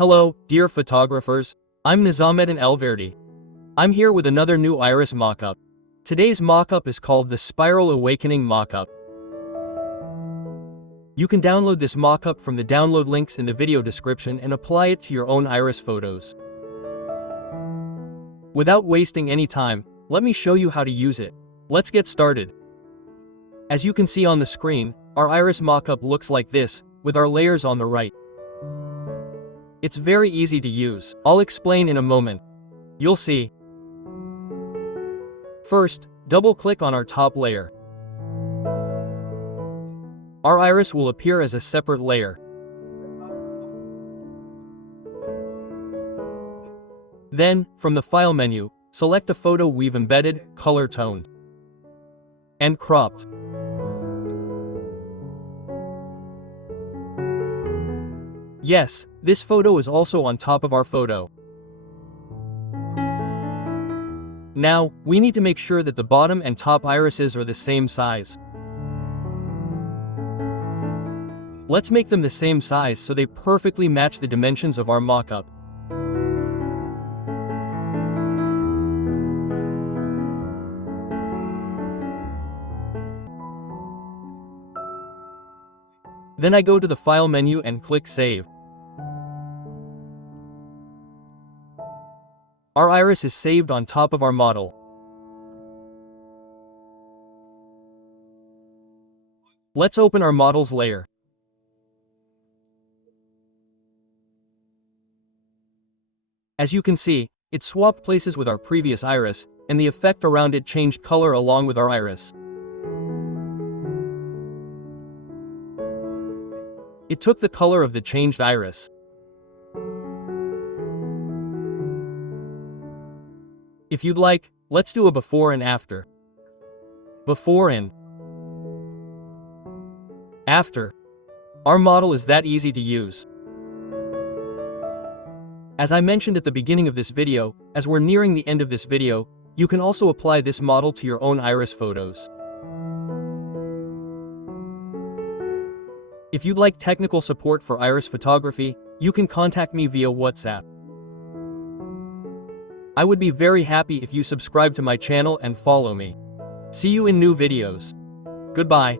Hello, dear photographers. I'm Nizamuddin Elverdi. I'm here with another new iris mockup. Today's mockup is called the Spiral Awakening Mockup. You can download this mockup from the download links in the video description and apply it to your own iris photos. Without wasting any time, let me show you how to use it. Let's get started. As you can see on the screen, our iris mockup looks like this, with our layers on the right. It's very easy to use. I'll explain in a moment. You'll see. First, double-click on our top layer. Our iris will appear as a separate layer. Then, from the File menu, select the photo we've embedded, color-toned, and cropped. Yes, this photo is also on top of our photo. Now, we need to make sure that the bottom and top irises are the same size. Let's make them the same size so they perfectly match the dimensions of our mockup. Then I go to the File menu and click Save. Our iris is saved on top of our model. Let's open our model's layer. As you can see, it swapped places with our previous iris, and the effect around it changed color along with our iris. It took the color of the changed iris. If you'd like, let's do a before and after. Before and after. Our model is that easy to use. As I mentioned at the beginning of this video, as we're nearing the end of this video, you can also apply this model to your own iris photos. If you'd like technical support for iris photography, you can contact me via WhatsApp. I would be very happy if you subscribe to my channel and follow me. See you in new videos. Goodbye.